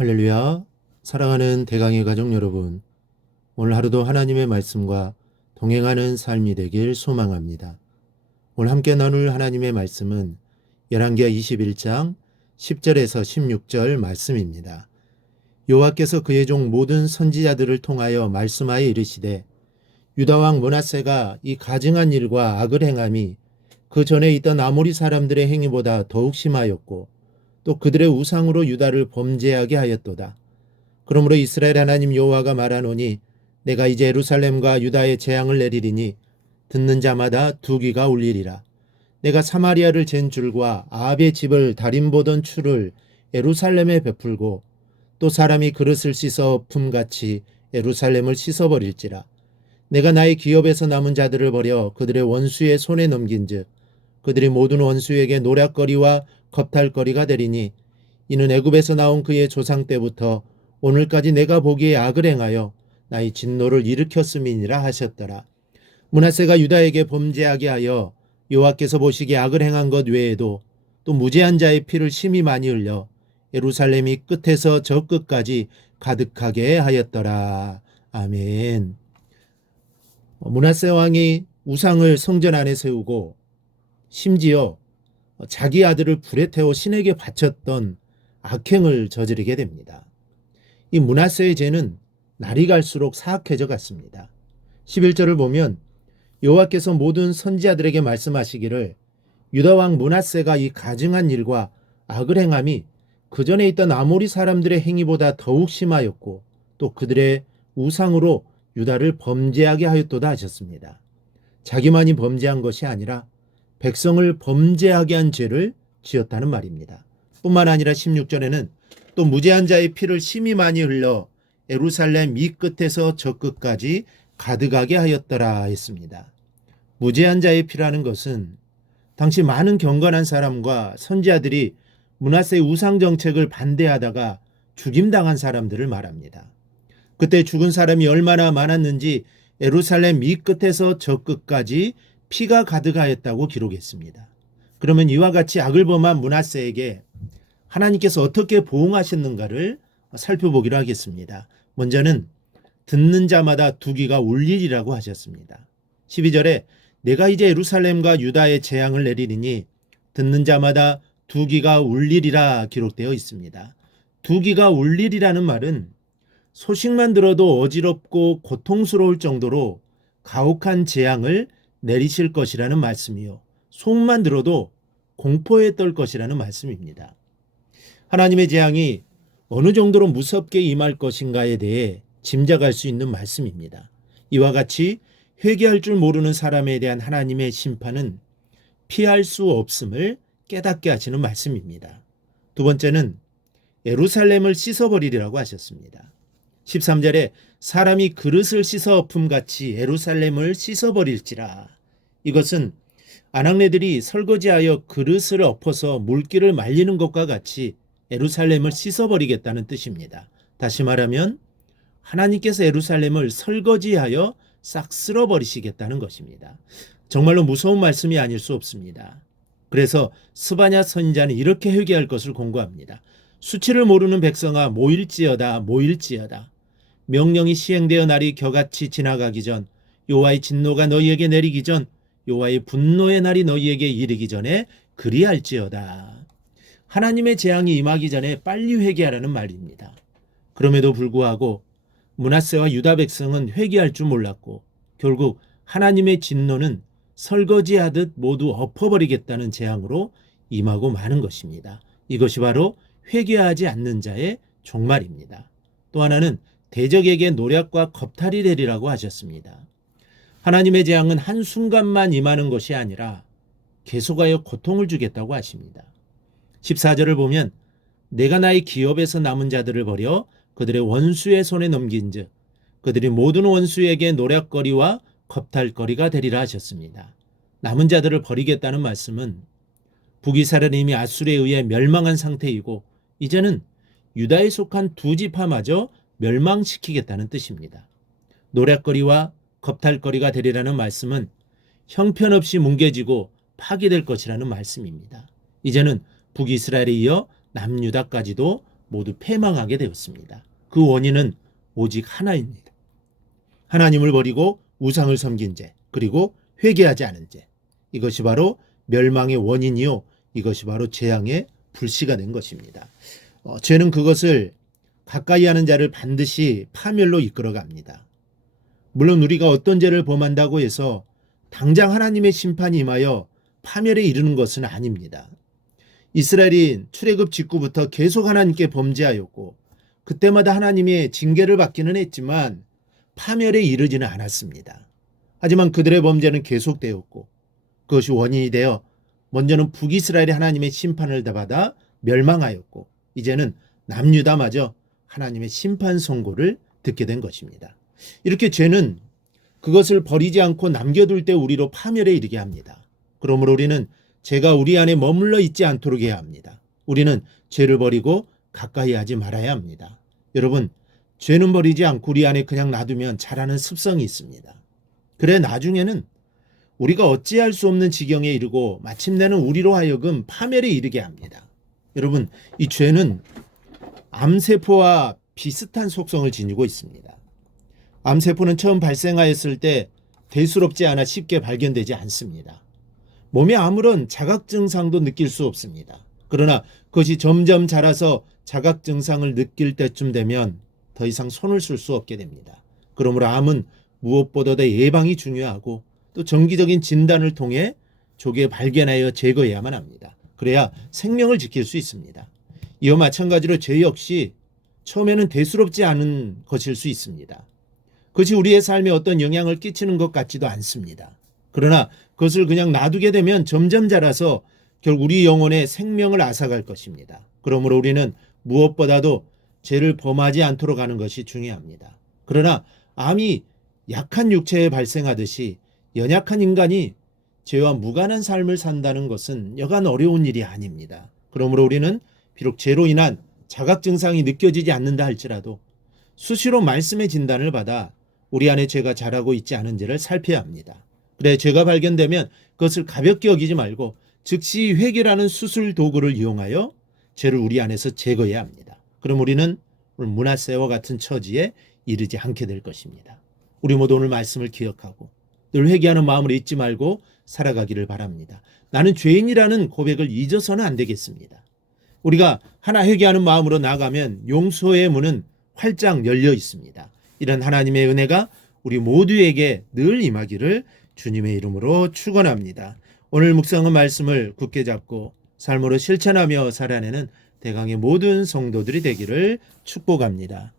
할렐루야. 사랑하는 대강의 가족 여러분, 오늘 하루도 하나님의 말씀과 동행하는 삶이 되길 소망합니다. 오늘 함께 나눌 하나님의 말씀은 열왕기하 21장 10절에서 16절 말씀입니다. 여호와께서 그의 종 모든 선지자들을 통하여 말씀하여 이르시되 유다 왕 므낫세가 이 가증한 일과 악을 행함이 그 전에 있던 아모리 사람들의 행위보다 더욱 심하였고 또 그들의 우상으로 유다를 범죄하게 하였도다. 그러므로 이스라엘 하나님 여호와가 말하노니 내가 이제 예루살렘과 유다에 재앙을 내리리니 듣는 자마다 두 귀가 울리리라. 내가 사마리아를 잰 줄과 아합의 집을 다림보던 추를 예루살렘에 베풀고 또 사람이 그릇을 씻어 품같이 예루살렘을 씻어버릴지라. 내가 나의 기업에서 남은 자들을 버려 그들의 원수의 손에 넘긴즉 그들이 모든 원수에게 노략거리와 겁탈거리가 되리니 이는 애굽에서 나온 그의 조상 때부터 오늘까지 내가 보기에 악을 행하여 나의 진노를 일으켰음이니라 하셨더라. 므낫세가 유다에게 범죄하게 하여 여호와께서 보시기에 악을 행한 것 외에도 또 무죄한 자의 피를 심히 많이 흘려 예루살렘이 끝에서 저 끝까지 가득하게 하였더라. 아멘. 므낫세 왕이 우상을 성전 안에 세우고 심지어 자기 아들을 불에 태워 신에게 바쳤던 악행을 저지르게 됩니다. 이 므낫세의 죄는 날이 갈수록 사악해져 갔습니다. 11절을 보면 여호와께서 모든 선지자들에게 말씀하시기를 유다 왕 므낫세가 이 가증한 일과 악을 행함이 그 전에 있던 아모리 사람들의 행위보다 더욱 심하였고 또 그들의 우상으로 유다를 범죄하게 하였도다 하셨습니다. 자기만이 범죄한 것이 아니라 백성을 범죄하게 한 죄를 지었다는 말입니다. 뿐만 아니라 16절에는 또 무죄한 자의 피를 심히 많이 흘러 예루살렘 이 끝에서 저 끝까지 가득하게 하였더라 했습니다. 무죄한 자의 피라는 것은 당시 많은 경건한 사람과 선지자들이 므낫세의 우상 정책을 반대하다가 죽임당한 사람들을 말합니다. 그때 죽은 사람이 얼마나 많았는지 예루살렘 이 끝에서 저 끝까지 피가 가득하였다고 기록했습니다. 그러면 이와 같이 악을 범한 므낫세에게 하나님께서 어떻게 보응하셨는가를 살펴보기로 하겠습니다. 먼저는 듣는 자마다 두 귀가 울리리라고 하셨습니다. 12절에 내가 이제 예루살렘과 유다에 재앙을 내리리니 듣는 자마다 두 귀가 울리리라 기록되어 있습니다. 두 귀가 울리리라는 말은 소식만 들어도 어지럽고 고통스러울 정도로 가혹한 재앙을 내리실 것이라는 말씀이요. 소문만 들어도 공포에 떨 것이라는 말씀입니다. 하나님의 재앙이 어느 정도로 무섭게 임할 것인가에 대해 짐작할 수 있는 말씀입니다. 이와 같이 회개할 줄 모르는 사람에 대한 하나님의 심판은 피할 수 없음을 깨닫게 하시는 말씀입니다. 두 번째는 예루살렘을 씻어버리리라고 하셨습니다. 13절에 사람이 그릇을 씻어 엎음같이 예루살렘을 씻어버릴지라. 이것은 아낙네들이 설거지하여 그릇을 엎어서 물기를 말리는 것과 같이 예루살렘을 씻어버리겠다는 뜻입니다. 다시 말하면 하나님께서 예루살렘을 설거지하여 싹 쓸어버리시겠다는 것입니다. 정말로 무서운 말씀이 아닐 수 없습니다. 그래서 스바냐 선지자는 이렇게 회개할 것을 권고합니다. 수치를 모르는 백성아 모일지어다 모일지어다. 명령이 시행되어 날이 겨같이 지나가기 전 여호와의 진노가 너희에게 내리기 전 여호와의 분노의 날이 너희에게 이르기 전에 그리할지어다. 하나님의 재앙이 임하기 전에 빨리 회개하라는 말입니다. 그럼에도 불구하고 므낫세와 유다 백성은 회개할 줄 몰랐고 결국 하나님의 진노는 설거지하듯 모두 엎어버리겠다는 재앙으로 임하고 마는 것입니다. 이것이 바로 회개하지 않는 자의 종말입니다. 또 하나는 대적에게 노략과 겁탈이 되리라고 하셨습니다. 하나님의 재앙은 한순간만 임하는 것이 아니라 계속하여 고통을 주겠다고 하십니다. 14절을 보면 내가 나의 기업에서 남은 자들을 버려 그들의 원수의 손에 넘긴즉 그들이 모든 원수에게 노략거리와 겁탈거리가 되리라 하셨습니다. 남은 자들을 버리겠다는 말씀은 북이스라엘은 이미 아수르에 의해 멸망한 상태이고 이제는 유다에 속한 두 지파마저 멸망시키겠다는 뜻입니다. 노략거리와 겁탈거리가 되리라는 말씀은 형편없이 뭉개지고 파괴될 것이라는 말씀입니다. 이제는 북이스라엘에 이어 남유다까지도 모두 패망하게 되었습니다. 그 원인은 오직 하나입니다. 하나님을 버리고 우상을 섬긴 죄, 그리고 회개하지 않은 죄. 이것이 바로 멸망의 원인이요, 이것이 바로 재앙의 불씨가 된 것입니다. 죄는 그것을 가까이 하는 자를 반드시 파멸로 이끌어갑니다. 물론 우리가 어떤 죄를 범한다고 해서 당장 하나님의 심판이 임하여 파멸에 이르는 것은 아닙니다. 이스라엘이 출애굽 직후부터 계속 하나님께 범죄하였고 그때마다 하나님의 징계를 받기는 했지만 파멸에 이르지는 않았습니다. 하지만 그들의 범죄는 계속되었고 그것이 원인이 되어 먼저는 북이스라엘이 하나님의 심판을 받아 멸망하였고 이제는 남유다마저 하나님의 심판 선고를 듣게 된 것입니다. 이렇게 죄는 그것을 버리지 않고 남겨둘 때 우리로 파멸에 이르게 합니다. 그러므로 우리는 죄가 우리 안에 머물러 있지 않도록 해야 합니다. 우리는 죄를 버리고 가까이 하지 말아야 합니다. 여러분, 죄는 버리지 않고 우리 안에 그냥 놔두면 자라는 습성이 있습니다. 그래 나중에는 우리가 어찌할 수 없는 지경에 이르고 마침내는 우리로 하여금 파멸에 이르게 합니다. 여러분, 이 죄는 암세포와 비슷한 속성을 지니고 있습니다. 암세포는 처음 발생하였을 때 대수롭지 않아 쉽게 발견되지 않습니다. 몸에 아무런 자각 증상도 느낄 수 없습니다. 그러나 그것이 점점 자라서 자각 증상을 느낄 때쯤 되면 더 이상 손을 쓸 수 없게 됩니다. 그러므로 암은 무엇보다도 예방이 중요하고 또 정기적인 진단을 통해 조기에 발견하여 제거해야만 합니다. 그래야 생명을 지킬 수 있습니다. 이와 마찬가지로 죄 역시 처음에는 대수롭지 않은 것일 수 있습니다. 그것이 우리의 삶에 어떤 영향을 끼치는 것 같지도 않습니다. 그러나 그것을 그냥 놔두게 되면 점점 자라서 결국 우리 영혼의 생명을 앗아갈 것입니다. 그러므로 우리는 무엇보다도 죄를 범하지 않도록 하는 것이 중요합니다. 그러나 암이 약한 육체에 발생하듯이 연약한 인간이 죄와 무관한 삶을 산다는 것은 여간 어려운 일이 아닙니다. 그러므로 우리는 비록 죄로 인한 자각 증상이 느껴지지 않는다 할지라도 수시로 말씀의 진단을 받아 우리 안에 죄가 자라고 있지 않은지를 살펴야 합니다. 그래 죄가 발견되면 그것을 가볍게 여기지 말고 즉시 회개라는 수술 도구를 이용하여 죄를 우리 안에서 제거해야 합니다. 그럼 우리는 오늘 므낫세와 같은 처지에 이르지 않게 될 것입니다. 우리 모두 오늘 말씀을 기억하고 늘 회개하는 마음을 잊지 말고 살아가기를 바랍니다. 나는 죄인이라는 고백을 잊어서는 안 되겠습니다. 우리가 하나 회개하는 마음으로 나가면 용서의 문은 활짝 열려 있습니다. 이런 하나님의 은혜가 우리 모두에게 늘 임하기를 주님의 이름으로 축원합니다. 오늘 묵상한 말씀을 굳게 잡고 삶으로 실천하며 살아내는 대강의 모든 성도들이 되기를 축복합니다.